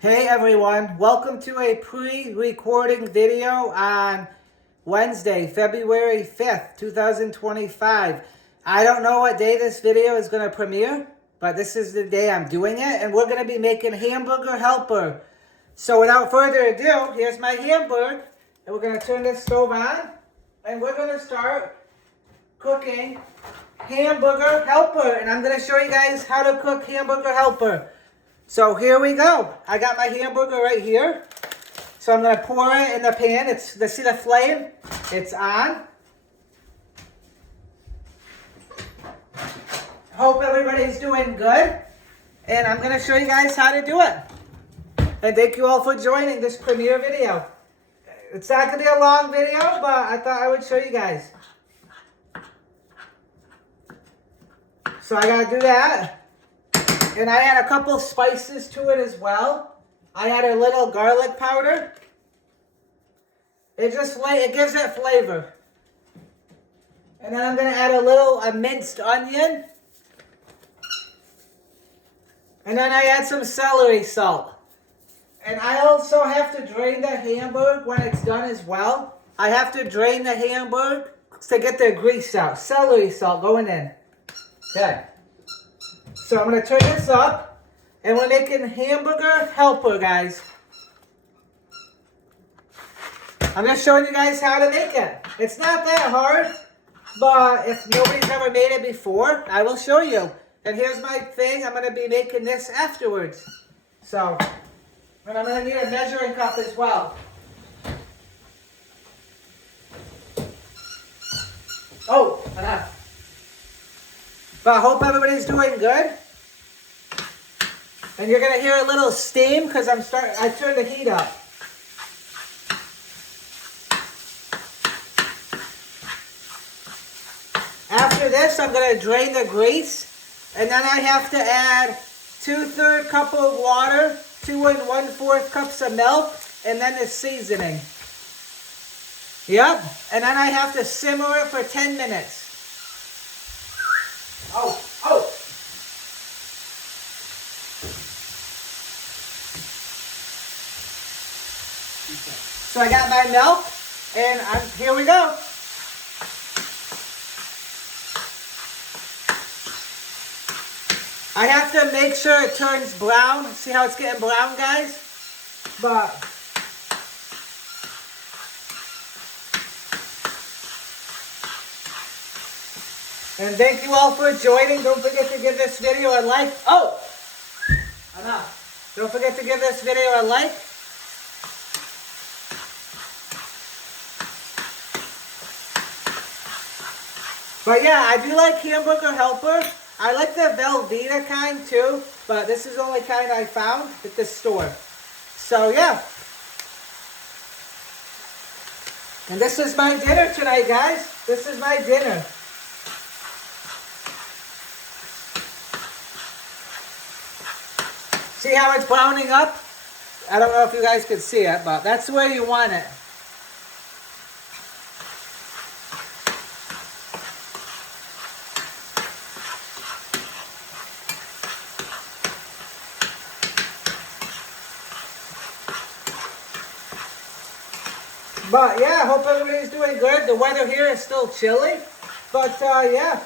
Hey everyone, welcome to a pre-recording video on Wednesday, February 5th, 2025. I don't know what day this video is going to premiere, but this is the day I'm doing it, and we're going to be making hamburger helper. So without further ado, here's my hamburger, and we're going to turn this stove on, and we're going to start cooking hamburger helper, and I'm going to show you guys how to cook hamburger helper. So here we go. I got my hamburger right here. So I'm going to pour it in the pan. See the flame? It's on. Hope everybody's doing good. And I'm going to show you guys how to do it. And thank you all for joining this premiere video. It's not going to be a long video, but I thought I would show you guys. So I got to do that. And I add a couple spices to it as well. I add a little garlic powder. It gives it flavor. And then I'm going to add a minced onion. And then I add some celery salt. And I also have to drain the hamburger when it's done as well. I have to drain the hamburger to get the grease out. Celery salt going in. Okay. So I'm going to turn this up, and we're making hamburger helper, guys. I'm just showing you guys how to make it. It's not that hard, but if nobody's ever made it before, I will show you. And here's my thing. I'm going to be making this afterwards. So, and I'm going to need a measuring cup as well. Oh, enough. But I hope everybody's doing good. And you're going to hear a little steam because I turned the heat up. After this, I'm going to drain the grease. And then I have to add 2/3 cup of water, 2 1/4 cups of milk, and then the seasoning. Yep. And then I have to simmer it for 10 minutes. Oh. So I got my milk, and here we go. I have to make sure it turns brown. See how it's getting brown, guys? And thank you all for joining. Don't forget to give this video a like. Oh! Enough. Don't forget to give this video a like. But yeah, I do like hamburger helper. I like the Velveeta kind too, but this is the only kind I found at the store. So yeah. And this is my dinner tonight, guys. This is my dinner. See how it's browning up? I don't know if you guys can see it, but that's where you want it. But yeah, I hope everybody's doing good. The weather here is still chilly, but yeah.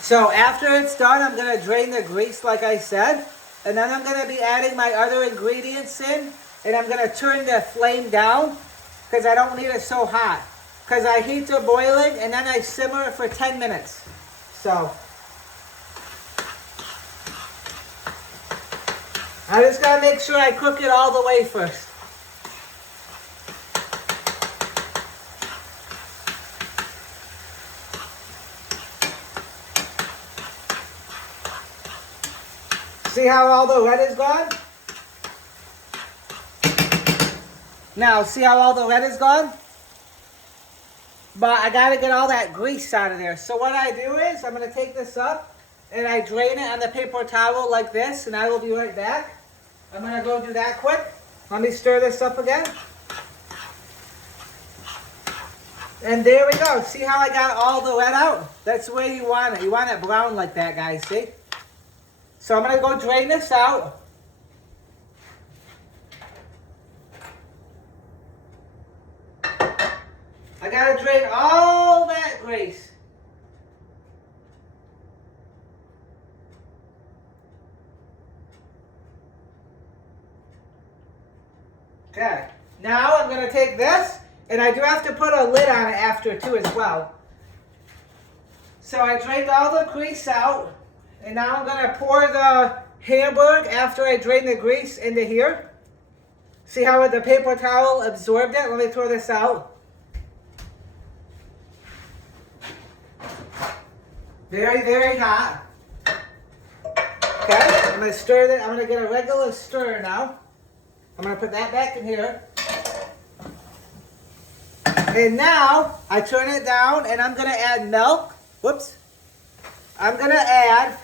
So after it's done, I'm going to drain the grease like I said. And then I'm going to be adding my other ingredients in. And I'm going to turn the flame down because I don't need it so hot. Because I heat to boiling and then I simmer it for 10 minutes. So I just got to make sure I cook it all the way first. See how all the red is gone? Now, see how all the red is gone? But I got to get all that grease out of there. So what I do is, I'm going to take this up, and I drain it on the paper towel like this, and I will be right back. I'm going to go do that quick. Let me stir this up again. And there we go. See how I got all the wet out? That's the way you want it. You want it brown like that, guys, see? So I'm going to go drain this out. I got to drain all that grease. Okay. Now I'm going to take this, and I do have to put a lid on it after too as well. So I drained all the grease out, and now I'm going to pour the hamburger after I drain the grease into here. See how the paper towel absorbed it? Let me throw this out. Very, very hot. Okay, I'm going to stir it. I'm going to get a regular stir now. I'm going to put that back in here. And now, I turn it down, and I'm going to add milk. Whoops. I'm going to add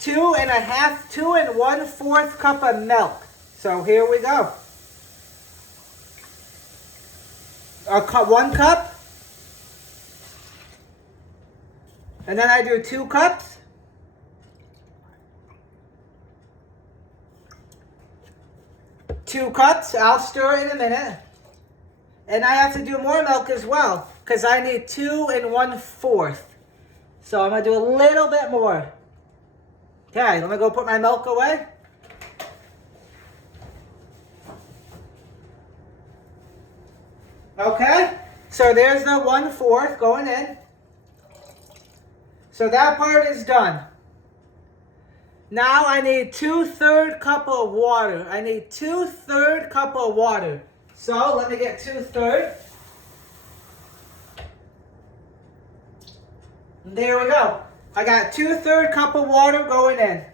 2 1/4 cup of milk. So here we go. 1 cup. And then I do 2 cups. 2 cups. I'll stir it in a minute. And I have to do more milk as well, because I need 2 1/4. So I'm going to do a little bit more. Okay, let me go put my milk away. Okay, so there's the 1/4 going in. So that part is done. Now I need 2/3 cup of water. I need 2/3 cup of water. So let me get 2/3. There we go. I got 2/3 cup of water going in.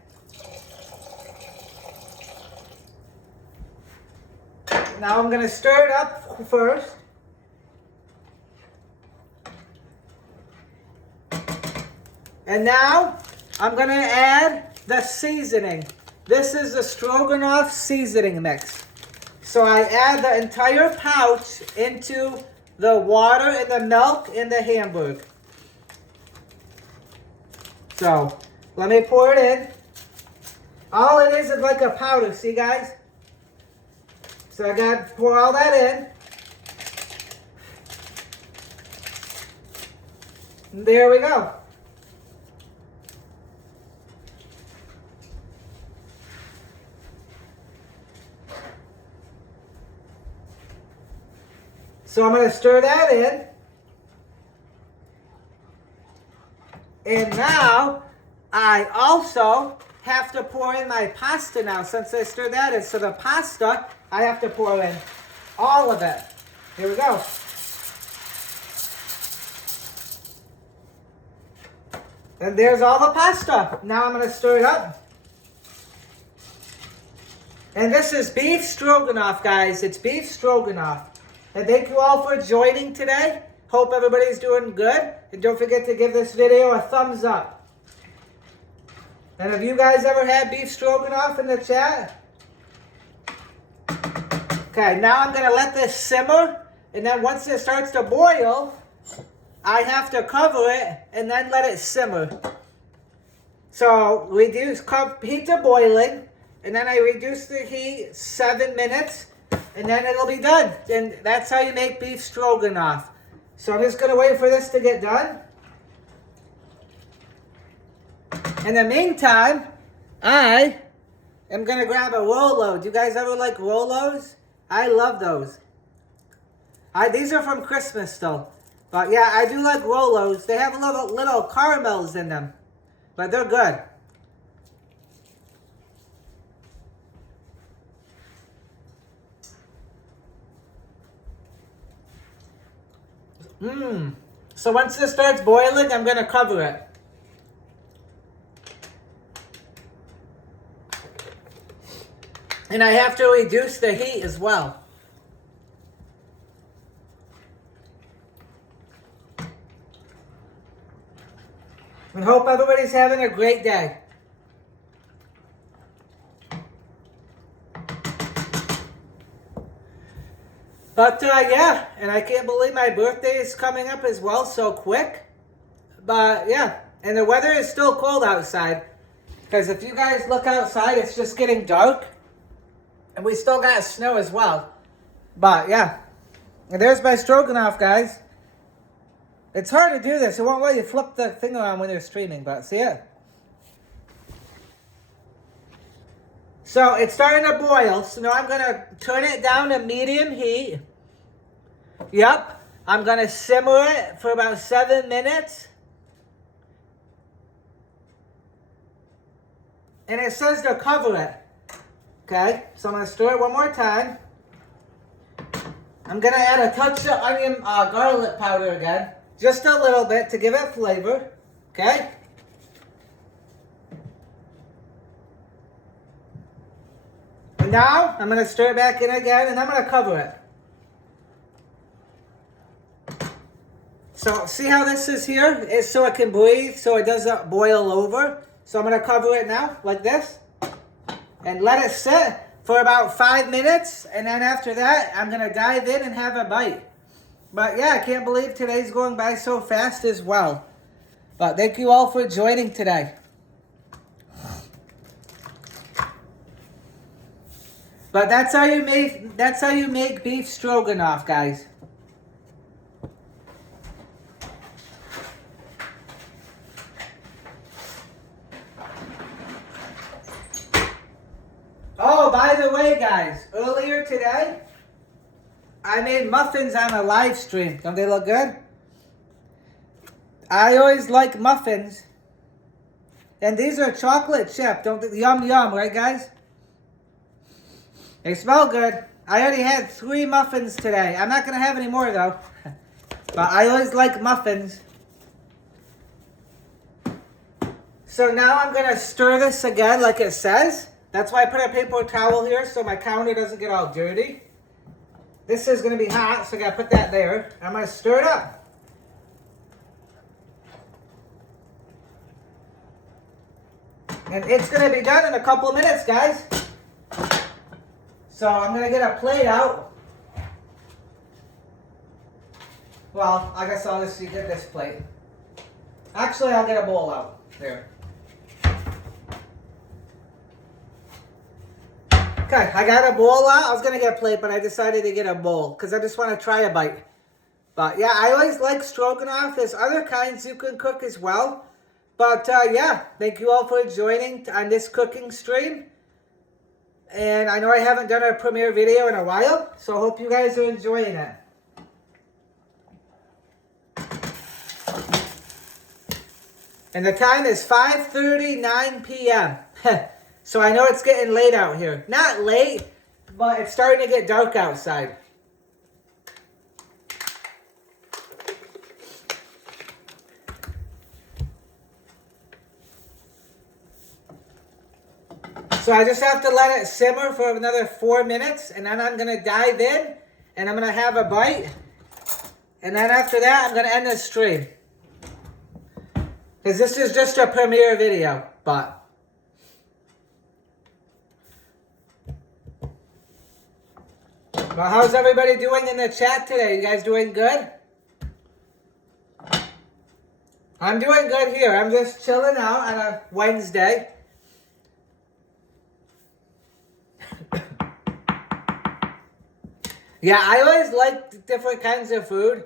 Now I'm going to stir it up first. And now I'm going to add the seasoning. This is the Strogaoff seasoning mix. So I add the entire pouch into the water and the milk and the hamburger. So let me pour it in. All it is like a powder, see guys? So I got to pour all that in. And there we go. So I'm going to stir that in. And now I also have to pour in my pasta now since I stirred that in. So the pasta I have to pour in all of it. Here we go. And there's all the pasta. Now I'm going to stir it up. And this is beef stroganoff, guys. It's beef stroganoff. And thank you all for joining today. Hope everybody's doing good. And don't forget to give this video a thumbs up. And have you guys ever had beef stroganoff in the chat? Okay, now I'm going to let this simmer. And then once it starts to boil, I have to cover it and then let it simmer. So reduce heat to boiling. And then I reduce the heat 7 minutes. And then it'll be done. And that's how you make beef stroganoff. So I'm just going to wait for this to get done. In the meantime, I am going to grab a Rolo. Do you guys ever like Rolos? I love those. These are from Christmas though. But yeah, I do like Rolos. They have little caramels in them. But they're good. So once this starts boiling, I'm going to cover it. And I have to reduce the heat as well. And hope everybody's having a great day. But yeah, and I can't believe my birthday is coming up as well so quick. But yeah, and the weather is still cold outside. Because if you guys look outside, it's just getting dark. And we still got snow as well. But yeah, and there's my stroganoff, guys. It's hard to do this. It won't let you flip the thing around when you're streaming, but see it? So it's starting to boil. So now I'm going to turn it down to medium heat. Yep. I'm going to simmer it for about 7 minutes. And it says to cover it. Okay, so I'm going to stir it one more time. I'm going to add a touch of onion garlic powder again. Just a little bit to give it flavor. Okay. And now I'm going to stir it back in again and I'm going to cover it. So see how this is here? It's so it can breathe so it doesn't boil over. So I'm going to cover it now like this. And let it sit for about 5 minutes. And then after that, I'm going to dive in and have a bite. But yeah, I can't believe today's going by so fast as well. But thank you all for joining today. But that's how you make beef stroganoff, guys. Oh, by the way, guys, earlier today, I made muffins on a live stream. Don't they look good? I always like muffins. And these are chocolate chip. Don't they? Yum, yum, right, guys? They smell good. I already had 3 muffins today. I'm not going to have any more, though. But I always like muffins. So now I'm going to stir this again like it says. That's why I put a paper towel here so my counter doesn't get all dirty. This is going to be hot, so I got to put that there. I'm going to stir it up. And it's going to be done in a couple of minutes, guys. So I'm going to get a plate out. Well, I guess I'll just get this plate. Actually, I'll get a bowl out. There. Okay, I got a bowl out. I was going to get a plate, but I decided to get a bowl because I just want to try a bite. But yeah, I always like stroganoff. There's other kinds you can cook as well. But yeah, thank you all for joining on this cooking stream. And I know I haven't done a premiere video in a while, so I hope you guys are enjoying it. And the time is 5:39 p.m. So I know it's getting late out here. Not late, but it's starting to get dark outside. So I just have to let it simmer for another 4 minutes, and then I'm going to dive in, and I'm going to have a bite. And then after that, I'm going to end the stream. Because this is just a premiere video, but... Well, how's everybody doing in the chat today? You guys doing good? I'm doing good here. I'm just chilling out on a Wednesday. Yeah, I always like different kinds of food.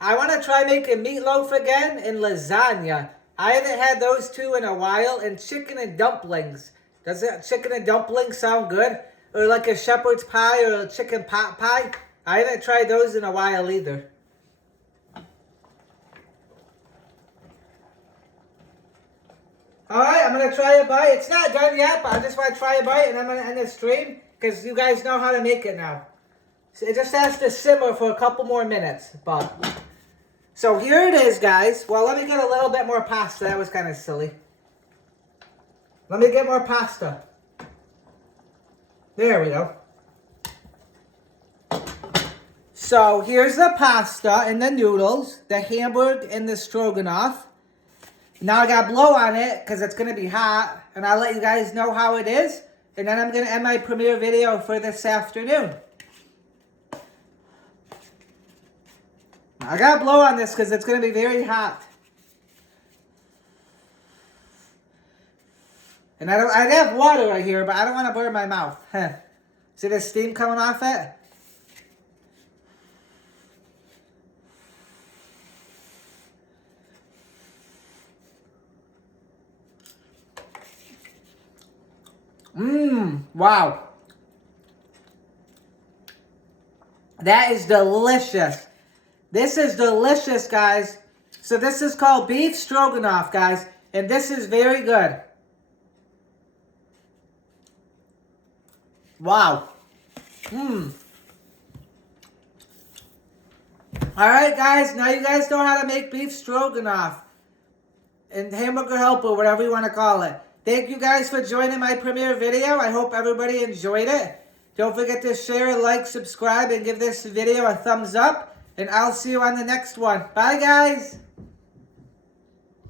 I want to try making meatloaf again and lasagna. I haven't had those two in a while. And chicken and dumplings. Does that chicken and dumplings sound good? Or like a shepherd's pie or a chicken pot pie. I haven't tried those in a while either. Alright, I'm going to try a bite. It's not done yet, but I just want to try a bite and I'm going to end the stream. Because you guys know how to make it now. So it just has to simmer for a couple more minutes. So here it is, guys. Well, let me get a little bit more pasta. That was kind of silly. Let me get more pasta. There we go. So here's the pasta and the noodles, the hamburger and the stroganoff. Now I got blow on it because it's going to be hot. And I'll let you guys know how it is. And then I'm going to end my premiere video for this afternoon. I gotta blow on this because it's gonna be very hot. And I have water right here, but I don't want to burn my mouth. See the steam coming off it? Wow. That is delicious. This is delicious, guys. So this is called beef stroganoff, guys. And this is very good. Wow. Alright, guys. Now you guys know how to make beef stroganoff. And hamburger helper, whatever you want to call it. Thank you guys for joining my premiere video. I hope everybody enjoyed it. Don't forget to share, like, subscribe, and give this video a thumbs up. And I'll see you on the next one. Bye, guys.